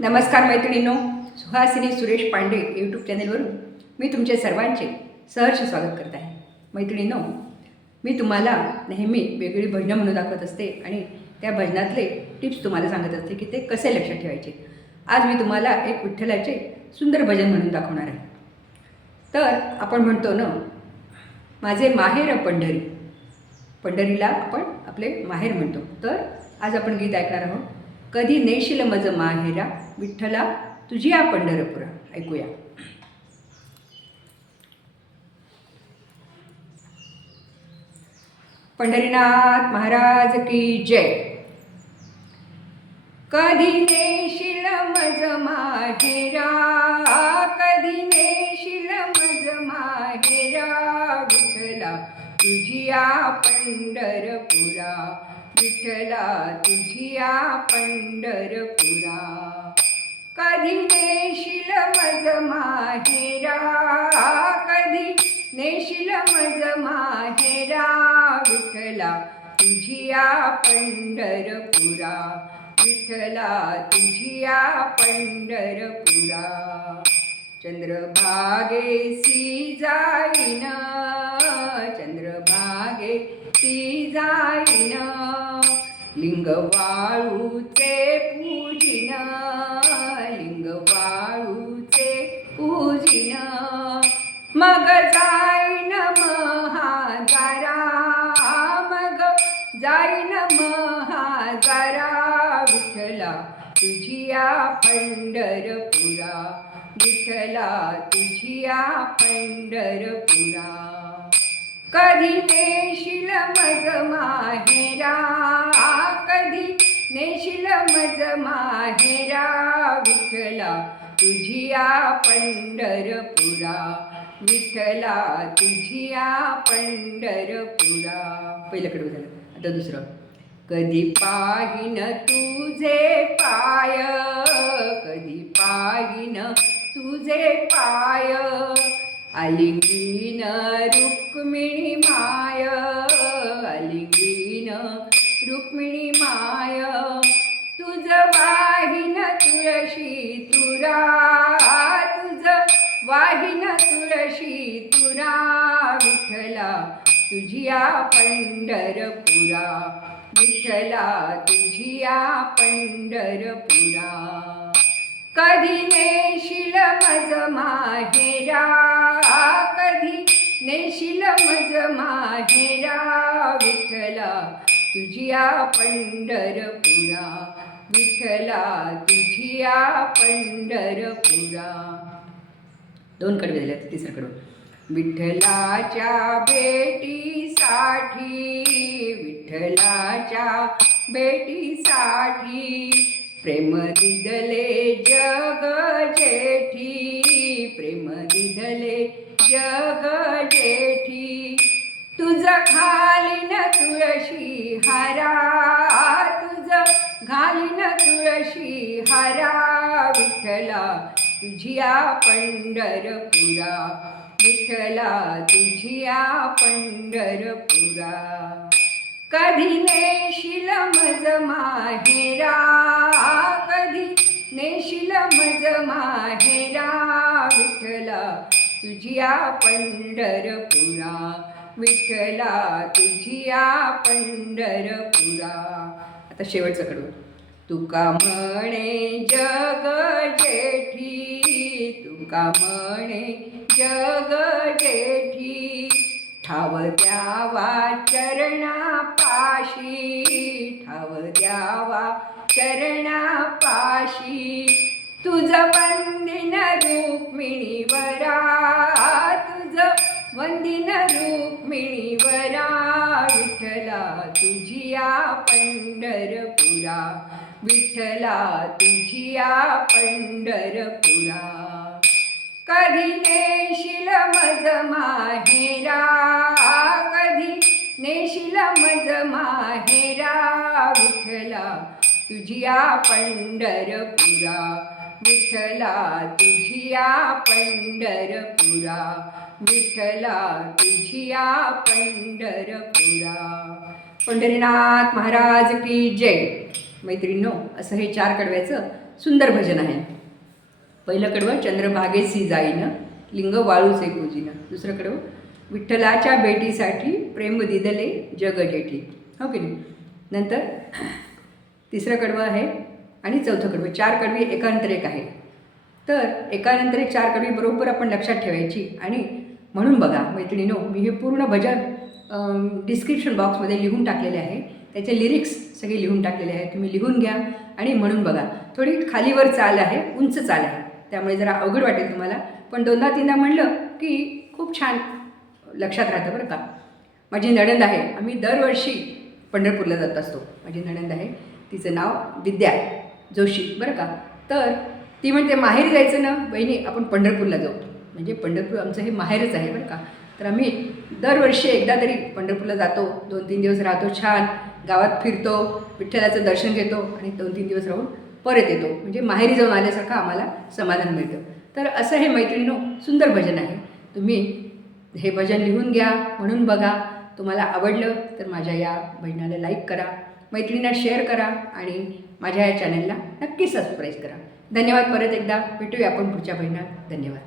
नमस्कार मैत्रिणींनो सुहासिनी सुरेश पांडे यूट्यूब चॅनेलवरून मी तुमचे सर्वांचे सहर्ष स्वागत करत आहे. मैत्रिणींनो मी तुम्हाला नेहमी वेगळी भजनं म्हणून दाखवत असते आणि त्या भजनातले टिप्स तुम्हाला सांगत असते की ते कसे लक्षात ठेवायचे. आज मी तुम्हाला एक विठ्ठलाचे सुंदर भजन म्हणून दाखवणार आहे. तर आपण म्हणतो ना माझे माहेर पंढरी. पंढरीला आपण आपले माहेर म्हणतो. तर आज आपण गीत ऐकणार आहोत. कधी नेशील मज माहेरा? विठ्ठला तुझी या पंढरपुरा. ऐकूया. पंढरीनाथ महाराज की जय. कधी नेशील मज माहेरा? कधी नेशील मज माहेरा? विठ्ठला तुझिया पंढरपुरा. विठला तुझिया पंढरपुरा. कधी नेशील मज माहेरा? कधी नेशील मज माहेरा? विठला तुझिया पंढरपुरा. विठला तुझिया पंढरपुरा. चंद्रभागेसी जाईन. ती जाईन. लिंग वाळूचे पूजिन. लिंग वाळूचे पूजिन. मग जाईन महाजारा. मग जाईन महाजारा. विठला तुझिया पंढरपुरा. विठला तुझिया पंढरपुरा. कधी नेशील मज माहेरा? कधी नेशील मज माहेरा? विठला तुझिया पंढरपुरा. विठला तुझिया पंढरपुरा. पहिलं कडवं झालं आता दुसरं. कधी पाहिन तुझे पाय? कधी पाहिन तुझे पाय? अलिंगीन रुक्मिणी माय अलिंगीन रुक्मिणी माय तुझ वाहिन तुळशी तुरा तुझ वाहिन तुळशी तुरा विठला तुझिया पंढरपुरा विठला तुझिया पंढरपुरा. कधी नेशील मज माहेरा? कधी नेशील मज माहेरा? विठला तुझिया पंढरपुरा. विठला तुझिया पंढरपुरा. दोन कडवे झाले तिसरं कडवं विठ्ठलाच्या भेटीसाठी विठ्ठलाच्या भेटीसाठी प्रेम दिदले जग जेठी प्रेम दिदले जग जेठी. तुझ घालीन तुळशी हारा तुझ घालीन तुळशी हारा विठ्ठला तुझिया पंढरपुरा विठ्ठला तुझिया पंढरपुरा. कधी नेशील मज माहेरा कधी नेशील मज माहेरा विठला तुझिया पंढरपुरा. विठला तुझिया पंढरपुरा. आता शेवटचं कडवं. तुका म्हणे जग जेठी. तुका म्हणे जग जेठी. ठाव द्यावा चरणा पाशी ठाव द्यावा चरणा पाशी तुझ वंदिन रुक्मिणी वरा तुझ वंदिन रुक्मिणी वरा विठला तुझिया पंढरपुरा विठला तुझिया पंढरपुरा. कधी नेशील मज माहेरा विठ्ठला तुझिया पंढरपुरा. विठ्ठला तुझिया पंढरपुरा. विठ्ठला तुझिया पंढरपुरा. पंढरीनाथ महाराज की जय. मैत्रिणो असं हे चार कडव्याचं सुंदर भजन आहे. पहिलं कडवं चंद्रभागेसी जाईनं लिंग वाळूचे पूजीनं. दुसरं कडवं विठ्ठलाच्या भेटीसाठी प्रेम दिदले जग जेठी हो की नाही? नंतर तिसरं कडवं आहे आणि चौथं कडवं. चार कडवी एकानंतर एक आहे. तर एकानंतर एक चार कडवी बरोबर आपण लक्षात ठेवायची आणि म्हणून बघा मैत्रिणीनो मी हे पूर्ण भजन डिस्क्रिप्शन बॉक्समध्ये लिहून टाकलेले आहे. त्याचे लिरिक्स सगळे लिहून टाकलेले आहे तुम्ही लिहून घ्या आणि म्हणून बघा. थोडी खालीवर चाल आहे उंच चाल आहे. त्यामुळे जरा अवघड वाटेल तुम्हाला. पण दोनदा तीनदा म्हणलं की खूप छान लक्षात राहतं बरं का. माझी नडंद आहे. आम्ही दरवर्षी पंढरपूरला जात असतो. माझी नणंद आहे. तिचं नाव विद्या जोशी. बरं का? तर ती म्हणते माहेरी जायचं ना? बहिणी आपण पंढरपूरला जाऊ. म्हणजे पंढरपूर आमचं हे माहेरच आहे बरं का? तर आम्ही दरवर्षी एकदा तरी पंढरपूरला जातो. दोन तीन दिवस राहतो छान. गावात फिरतो विठ्ठलाचं दर्शन घेतो आणि दोन तीन दिवस राहून परत येतो. म्हणजे माहेरी जाऊन आल्यासारखं आम्हाला समाधान मिळतं. तर असं हे मैत्रिणीनो सुंदर भजन आहे. तुम्ही हे भजन लिहून घ्या म्हणून बघा. तुम्हाला आवडलं तर माझ्या या भजनाला लाईक करा मैत्रिणींना शेअर करा आणि माझ्या या चॅनलला नक्की सबस्क्राईब करा. धन्यवाद परत एकदा. भेटूया आपण पुढच्या भजनात धन्यवाद.